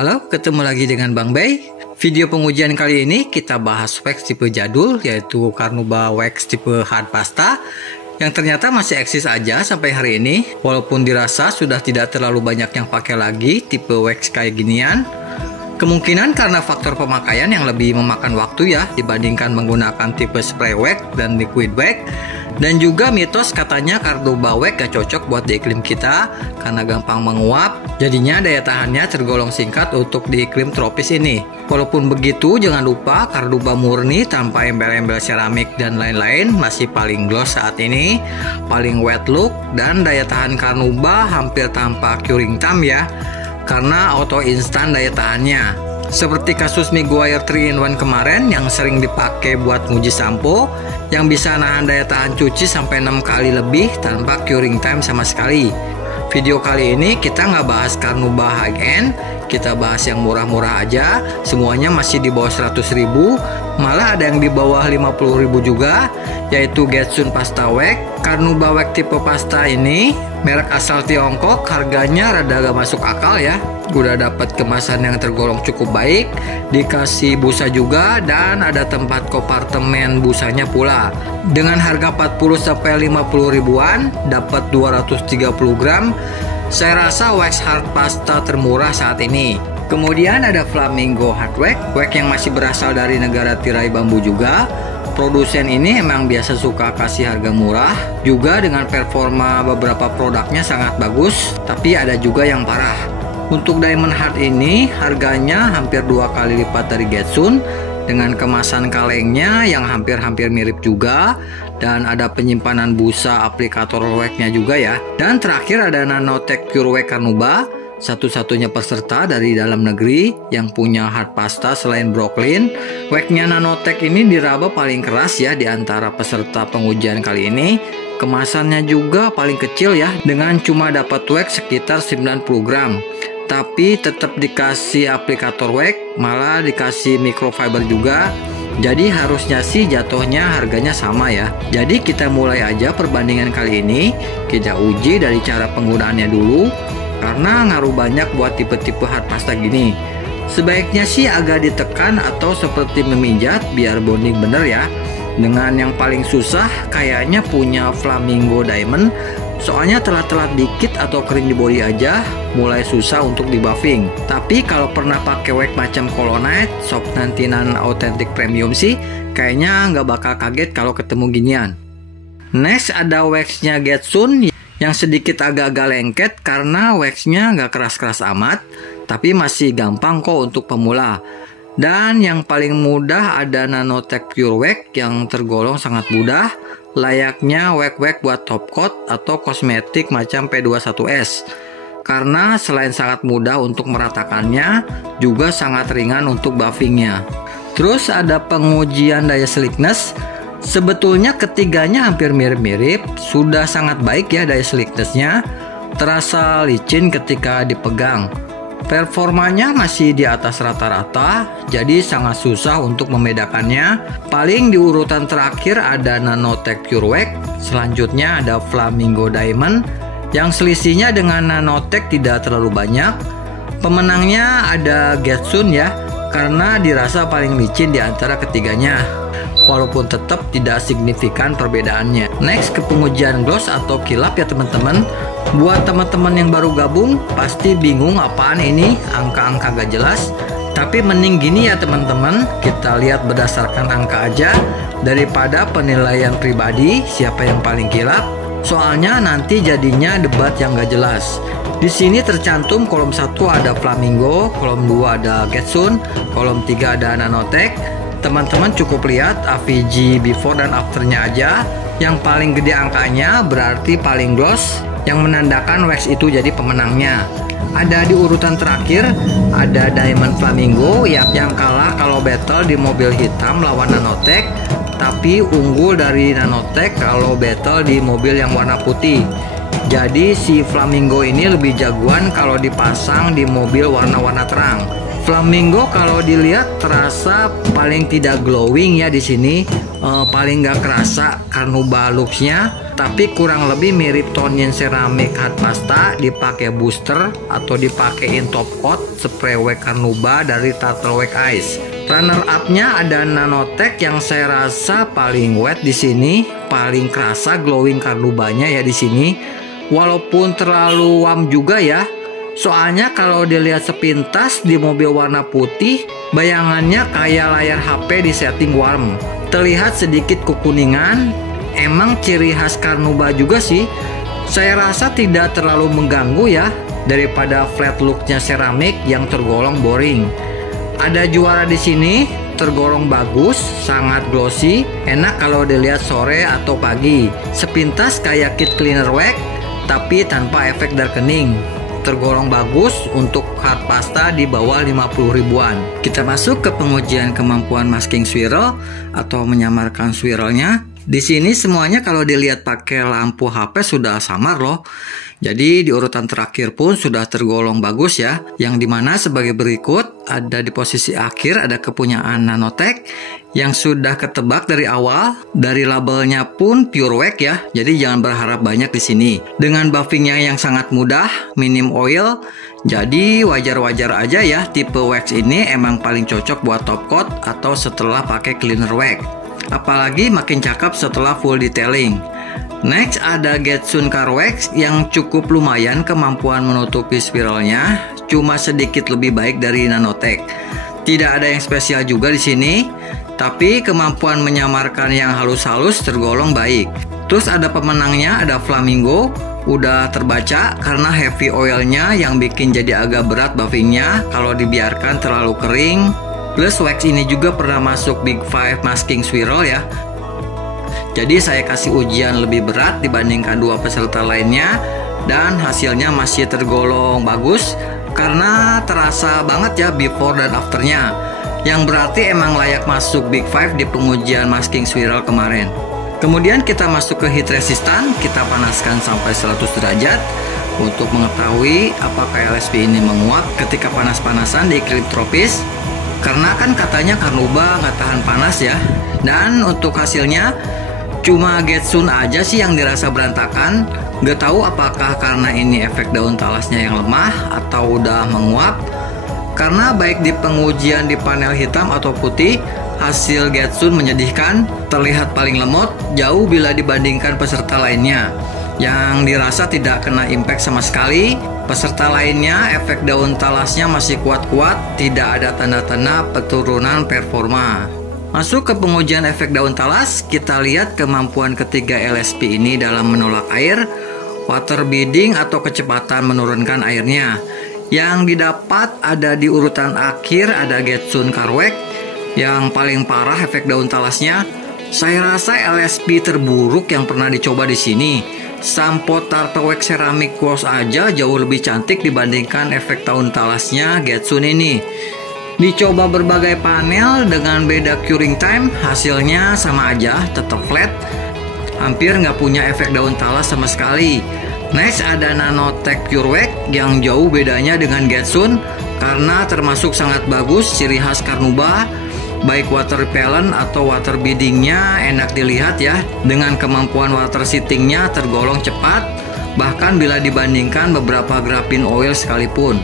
Halo, ketemu lagi dengan Bang Bay. Video pengujian kali ini kita bahas wax tipe jadul, yaitu Carnauba wax tipe hard pasta yang ternyata masih eksis aja sampai hari ini. Walaupun dirasa sudah tidak terlalu banyak yang pakai lagi tipe wax kayak ginian. Kemungkinan karena faktor pemakaian yang lebih memakan waktu ya dibandingkan menggunakan tipe spray wax dan liquid wax. Dan juga mitos katanya Carnauba wax gak cocok buat di iklim kita karena gampang menguap. Jadinya daya tahannya tergolong singkat untuk di iklim tropis ini. Walaupun begitu, jangan lupa Carnauba murni tanpa embel-embel seramik dan lain-lain masih paling gloss saat ini, paling wet look, dan daya tahan Carnauba hampir tanpa curing time ya, karena auto instan daya tahannya. Seperti kasus Meguiar 3-in-1 kemarin yang sering dipakai buat nguji sampo, yang bisa nahan daya tahan cuci sampai 6 kali lebih tanpa curing time sama sekali. Video kali ini kita nggak bahas Carnauba high end, kita bahas yang murah-murah aja. Semuanya masih di bawah 100.000, malah ada yang di bawah 50.000 juga, yaitu Getsun Pasta Wax. Carnauba wax tipe pasta ini merek asal Tiongkok, harganya rada gak masuk akal ya. Udah dapat kemasan yang tergolong cukup baik, dikasih busa juga, dan ada tempat kompartemen busanya pula. Dengan harga 40-50 ribuan, dapat 230 gram. Saya rasa wax hard pasta termurah saat ini. Kemudian ada Flamingo hard wax, wax yang masih berasal dari negara tirai bambu juga. Produsen ini emang biasa suka kasih harga murah, juga dengan performa beberapa produknya sangat bagus, tapi ada juga yang parah. Untuk Diamond Hard ini harganya hampir 2 kali lipat dari Getsun, dengan kemasan kalengnya yang hampir-hampir mirip juga, dan ada penyimpanan busa aplikator wax-nya juga ya. Dan terakhir ada Nanotech Pure Wax Carnauba, satu-satunya peserta dari dalam negeri yang punya hard pasta selain Brooklyn. Wax-nya Nanotech ini diraba paling keras ya di antara peserta pengujian kali ini. Kemasannya juga paling kecil ya, dengan cuma dapat wax sekitar 90 gram. Tapi tetap dikasih aplikator wax, malah dikasih microfiber juga. Jadi harusnya sih jatuhnya harganya sama ya. Jadi kita mulai aja perbandingan kali ini. Kita uji dari cara penggunaannya dulu, karena ngaruh banyak buat tipe-tipe hard pasta gini. Sebaiknya sih agak ditekan atau seperti memijat biar bonding bener ya. Dengan yang paling susah kayaknya punya Flamingo Diamond, soalnya telat-telat dikit atau kering di body aja mulai susah untuk di buffing. Tapi kalau pernah pakai wax macam Colonite, Soft 99 Authentic Premium sih kayaknya nggak bakal kaget kalau ketemu ginian. Next ada waxnya Getsun yang sedikit agak-agak lengket karena waxnya nggak keras-keras amat, tapi masih gampang kok untuk pemula. Dan yang paling mudah ada Nanotech Pure Wax yang tergolong sangat mudah, layaknya wax-wax buat top coat atau kosmetik macam P21S. Karena selain sangat mudah untuk meratakannya, juga sangat ringan untuk buffingnya. Terus ada pengujian daya slickness. Sebetulnya ketiganya hampir mirip-mirip, sudah sangat baik ya daya slicknessnya, terasa licin ketika dipegang. Performanya masih di atas rata-rata, jadi sangat susah untuk membedakannya. Paling di urutan terakhir ada Nanotech Pure Wax, selanjutnya ada Flamingo Diamond, yang selisihnya dengan Nanotech tidak terlalu banyak. Pemenangnya ada Getsun ya, karena dirasa paling licin di antara ketiganya. Walaupun tetap tidak signifikan perbedaannya. Next ke pengujian gloss atau kilap ya teman-teman. Buat teman-teman yang baru gabung pasti bingung apaan ini, angka-angka gak jelas. Tapi mending gini ya teman-teman, kita lihat berdasarkan angka aja daripada penilaian pribadi siapa yang paling kilap. Soalnya nanti jadinya debat yang gak jelas. Di sini tercantum kolom 1 ada Flamingo, kolom 2 ada Getsun, kolom 3 ada Nanotech. Teman-teman cukup lihat AVG before dan afternya aja. Yang paling gede angkanya berarti paling gloss, yang menandakan wax itu jadi pemenangnya. Ada di urutan terakhir ada Diamond Flamingo yang kalah kalau battle di mobil hitam lawan Nanotech, tapi unggul dari Nanotech kalau battle di mobil yang warna putih. Jadi si Flamingo ini lebih jagoan kalau dipasang di mobil warna-warna terang. Flamingo kalau dilihat terasa paling tidak glowing ya di sini, paling nggak kerasa Carnauba looksnya, tapi kurang lebih mirip Tonyin Ceramic Hard Pasta dipakai booster atau dipakein top coat spray wax Carnauba dari Turtle Wax Ice. Runner up-nya ada Nanotech yang saya rasa paling wet di sini, paling kerasa glowing Carnaubanya ya di sini, walaupun terlalu warm juga ya. Soalnya kalau dilihat sepintas di mobil warna putih, bayangannya kayak layar HP di setting warm. Terlihat sedikit kekuningan, emang ciri khas Carnauba juga sih. Saya rasa tidak terlalu mengganggu ya, daripada flat looknya Ceramic yang tergolong boring. Ada juara di sini, tergolong bagus, sangat glossy, enak kalau dilihat sore atau pagi. Sepintas kayak kit cleaner wax, tapi tanpa efek darkening. Tergolong bagus untuk hard pasta di bawah 50 ribuan. Kita masuk ke pengujian kemampuan masking swirl atau menyamarkan swirlnya. Di sini semuanya kalau dilihat pakai lampu HP sudah samar loh. Jadi di urutan terakhir pun sudah tergolong bagus ya. Yang dimana sebagai berikut, ada di posisi akhir ada kepunyaan Nanotech yang sudah ketebak dari awal. Dari labelnya pun pure wax ya. Jadi jangan berharap banyak di sini. Dengan buffingnya yang sangat mudah, minim oil. Jadi wajar-wajar aja ya, tipe wax ini emang paling cocok buat top coat atau setelah pakai cleaner wax. Apalagi makin cakep setelah full detailing. Next ada Getsun Car Wax yang cukup lumayan kemampuan menutupi spiralnya, cuma sedikit lebih baik dari Nanotech. Tidak ada yang spesial juga di sini, tapi kemampuan menyamarkan yang halus-halus tergolong baik. Terus ada pemenangnya, ada Flamingo, udah terbaca karena heavy oilnya yang bikin jadi agak berat buffingnya kalau dibiarkan terlalu kering. Plus wax ini juga pernah masuk Big Five masking swirl ya. Jadi saya kasih ujian lebih berat dibandingkan dua peserta lainnya, dan hasilnya masih tergolong bagus karena terasa banget ya before dan afternya, yang berarti emang layak masuk Big Five di pengujian masking swirl kemarin. Kemudian kita masuk ke heat resistant, kita panaskan sampai 100 derajat untuk mengetahui apakah LSP ini menguap ketika panas-panasan di iklim tropis. Karena kan katanya Carnauba nggak tahan panas ya. Dan untuk hasilnya cuma Getsun aja sih yang dirasa berantakan. Gak tahu apakah karena ini efek daun talasnya yang lemah atau udah menguap. Karena baik di pengujian di panel hitam atau putih, hasil Getsun menyedihkan, terlihat paling lemot jauh bila dibandingkan peserta lainnya yang dirasa tidak kena impact sama sekali. Peserta lainnya efek daun talasnya masih kuat-kuat, tidak ada tanda-tanda penurunan performa. Masuk ke pengujian efek daun talas, kita lihat kemampuan ketiga LSP ini dalam menolak air, water beading atau kecepatan menurunkan airnya. Yang didapat ada di urutan akhir ada Getsun Car Wax yang paling parah efek daun talasnya. Saya rasa LSP terburuk yang pernah dicoba di sini. Sampo Turtle Wax Ceramic Gloss aja jauh lebih cantik dibandingkan efek daun talasnya Getsun ini. Dicoba berbagai panel dengan beda curing time, hasilnya sama aja, tetap flat. Hampir nggak punya efek daun talas sama sekali. Next ada Nanotech Pure Wax yang jauh bedanya dengan Getsun karena termasuk sangat bagus ciri khas Carnauba. Baik water repellent atau water beadingnya enak dilihat ya. Dengan kemampuan water seatingnya tergolong cepat, bahkan bila dibandingkan beberapa graphene oil sekalipun.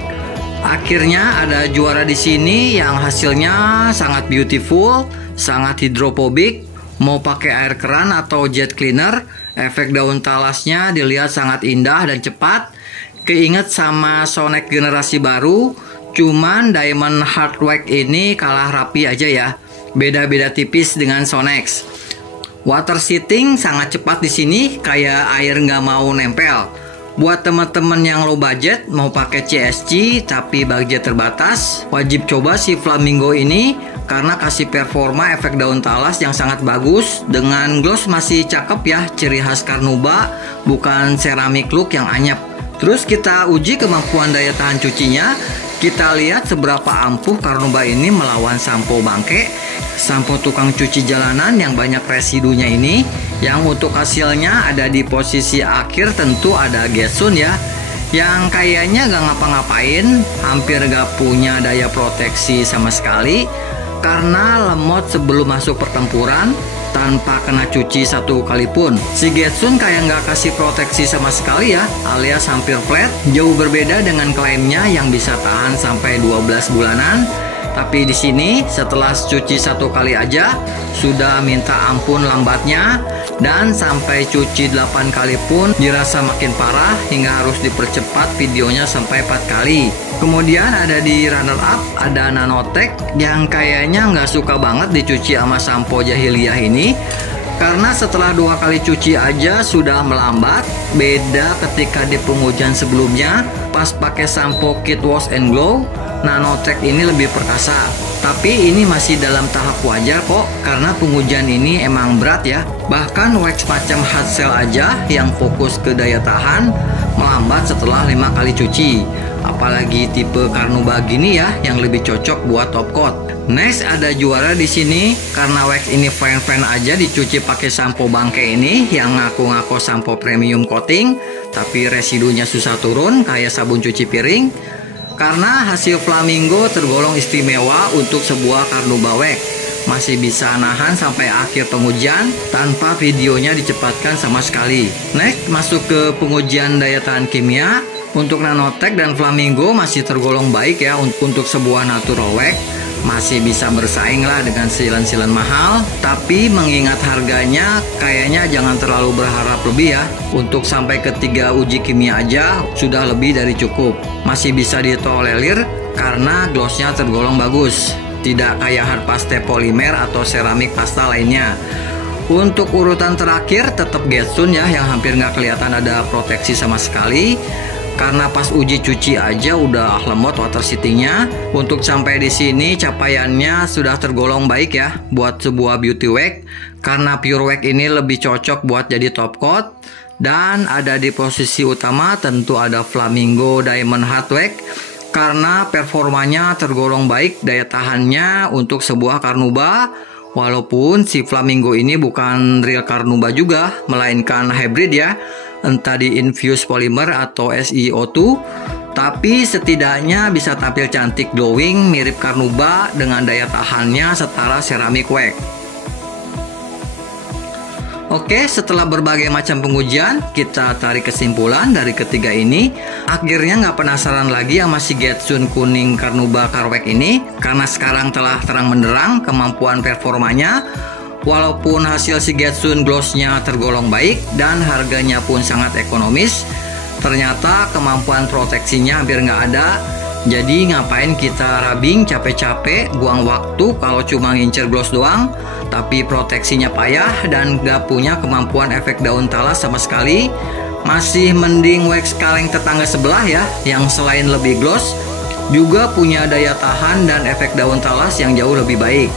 Akhirnya ada juara di sini yang hasilnya sangat beautiful, sangat hidrophobic. Mau pakai air keran atau jet cleaner, efek daun talasnya dilihat sangat indah dan cepat. Keinget sama Sonex generasi baru, cuman Diamond Hard Wax ini kalah rapi aja ya. Beda-beda tipis dengan Sonex. Water seating sangat cepat di sini, kayak air nggak mau nempel. Buat teman-teman yang low budget mau pakai CSG tapi budget terbatas, wajib coba si Flamingo ini karena kasih performa efek daun talas yang sangat bagus. Dengan gloss masih cakep ya, ciri khas Carnauba, bukan ceramic look yang anyep. Terus kita uji kemampuan daya tahan cucinya. Kita lihat seberapa ampuh Carnauba ini melawan sampo bangke, sampo tukang cuci jalanan yang banyak residunya ini. Yang untuk hasilnya ada di posisi akhir tentu ada Getsun ya. yang kayaknya gak ngapa-ngapain, hampir gak punya daya proteksi sama sekali karena lemot sebelum masuk pertempuran tanpa kena cuci satu kali pun. Si Getsun kayak nggak kasih proteksi sama sekali ya, alias hampir flat. Jauh berbeda dengan klaimnya yang bisa tahan sampai 12 bulanan. Tapi di sini setelah cuci satu kali aja sudah minta ampun lambatnya, dan sampai cuci 8 kali pun dirasa makin parah hingga harus dipercepat videonya sampai 4 kali. Kemudian ada di runner up ada Nanotech yang kayaknya nggak suka banget dicuci sama sampo Jahiliyah ini, karena setelah 2 kali cuci aja sudah melambat. Beda ketika di pengujian sebelumnya pas pakai sampo Kit Wash and Glow, Nanotech ini lebih perkasa. Tapi ini masih dalam tahap wajar kok, karena pengujian ini emang berat ya. Bahkan wax macam hard shell aja yang fokus ke daya tahan melambat setelah 5 kali cuci. Apalagi tipe Carnauba gini ya yang lebih cocok buat top coat. Next ada juara di sini, karena wax ini fine-fine aja dicuci pakai sampo bangke ini yang ngaku-ngaku sampo premium coating, tapi residunya susah turun kayak sabun cuci piring. Karena hasil Flamingo tergolong istimewa untuk sebuah Carnauba wax, masih bisa nahan sampai akhir pengujian tanpa videonya dicepatkan sama sekali. Next masuk ke pengujian daya tahan kimia. Untuk Nanotech dan Flamingo masih tergolong baik ya untuk sebuah natural wax, masih bisa bersaing lah dengan silan-silan mahal. Tapi mengingat harganya, kayaknya jangan terlalu berharap lebih ya. Untuk sampai ke 3 uji kimia aja sudah lebih dari cukup. Masih bisa ditolerir karena glossnya tergolong bagus, tidak kayak hard paste polimer atau ceramik pasta lainnya. Untuk urutan terakhir tetap Getsun ya, yang hampir nggak kelihatan ada proteksi sama sekali, karena pas uji cuci aja udah lemot water city-nya. Untuk sampai di sini capaiannya sudah tergolong baik ya buat sebuah beauty wax, karena pure wax ini lebih cocok buat jadi top coat. Dan ada di posisi utama tentu ada Flamingo Diamond Hard Wax, karena performanya tergolong baik daya tahannya untuk sebuah Carnauba. Walaupun si Flamingo ini bukan real Carnauba juga, melainkan hybrid ya, entah di infused polymer atau SiO2, tapi setidaknya bisa tampil cantik glowing mirip Carnauba dengan daya tahannya setara ceramic wax. Oke, setelah berbagai macam pengujian, kita tarik kesimpulan dari ketiga ini. Akhirnya nggak penasaran lagi sama si Getsun kuning Carnauba Car Wax ini, karena sekarang telah terang benderang kemampuan performanya. Walaupun hasil si Getsun glossnya tergolong baik dan harganya pun sangat ekonomis, ternyata kemampuan proteksinya hampir nggak ada. Jadi ngapain kita rubbing capek-capek buang waktu kalau cuma ngincer gloss doang, tapi proteksinya payah dan nggak punya kemampuan efek daun talas sama sekali. Masih mending wax kaleng tetangga sebelah ya, yang selain lebih gloss juga punya daya tahan dan efek daun talas yang jauh lebih baik.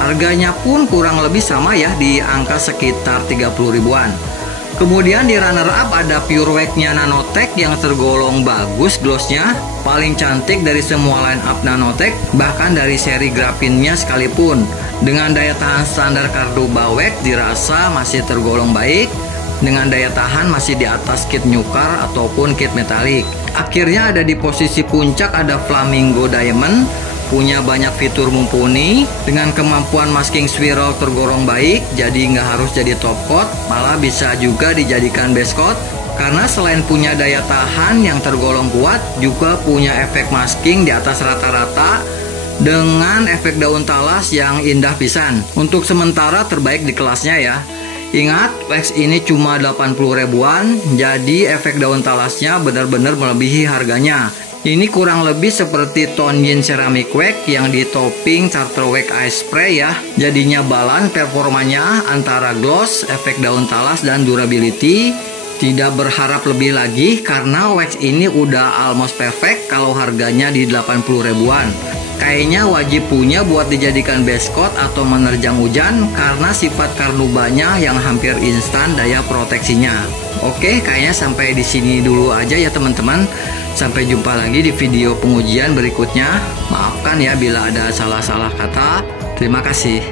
Harganya pun kurang lebih sama ya, di angka sekitar 30 ribuan. Kemudian di runner up ada pure wax-nya Nanotech yang tergolong bagus glossnya, paling cantik dari semua line up Nanotech, bahkan dari seri Graphene-nya sekalipun. Dengan daya tahan standar Carnauba wax dirasa masih tergolong baik, dengan daya tahan masih di atas kit Nucor ataupun kit metalik. Akhirnya ada di posisi puncak ada Flamingo Diamond, punya banyak fitur mumpuni, dengan kemampuan masking swirl tergolong baik, jadi nggak harus jadi top coat, malah bisa juga dijadikan base coat. Karena selain punya daya tahan yang tergolong kuat, juga punya efek masking di atas rata-rata dengan efek daun talas yang indah pisan. Untuk sementara terbaik di kelasnya ya. Ingat, wax ini cuma 80 ribuan, jadi efek daun talasnya benar-benar melebihi harganya. Ini kurang lebih seperti Tonyin Ceramic Wax yang ditoping Charter Wax Ice Spray ya. Jadinya balance performanya antara gloss, efek daun talas, dan durability. Tidak berharap lebih lagi karena wax ini udah almost perfect kalau harganya di 80 ribuan. Kayaknya wajib punya buat dijadikan base coat atau menerjang hujan karena sifat Carnaubanya yang hampir instan daya proteksinya. Oke, kayaknya sampai di sini dulu aja ya teman-teman. Sampai jumpa lagi di video pengujian berikutnya. Maafkan ya bila ada salah-salah kata. Terima kasih.